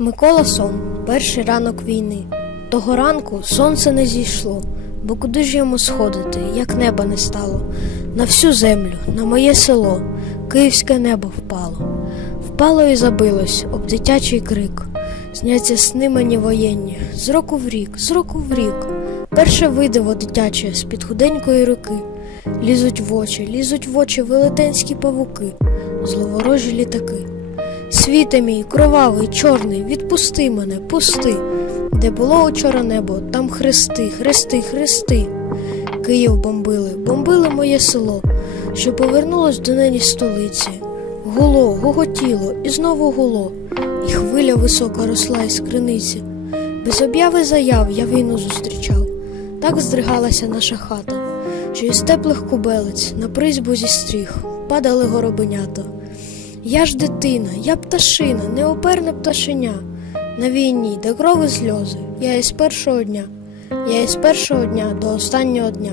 Микола Сон, перший ранок війни. Того ранку сонце не зійшло, бо куди ж йому сходити, як неба не стало. На всю землю, на моє село, київське небо впало. Впало і забилось об дитячий крик. Зняться сни мені воєнні, з року в рік, з року в рік. Перше видиво дитяче з-під худенької руки. Лізуть в очі, лізуть в очі велетенські павуки, зловорожі літаки. Світе мій, кровавий, чорний, відпусти мене, пусти. Де було учора небо, там хрести, хрести, хрести. Київ бомбили, бомбили моє село, що повернулось до нині столиці. Гуло, гоготіло і знову гуло, і хвиля висока росла із криниці. Без обяви заяв я війну зустрічав. Так здригалася наша хата, що із теплих кубелець на призьбу зі стріх падали горобенята. Я ж дитина, я пташина, неоперне пташеня. На війні, де крови сльози, я із першого дня, я із першого дня до останнього дня.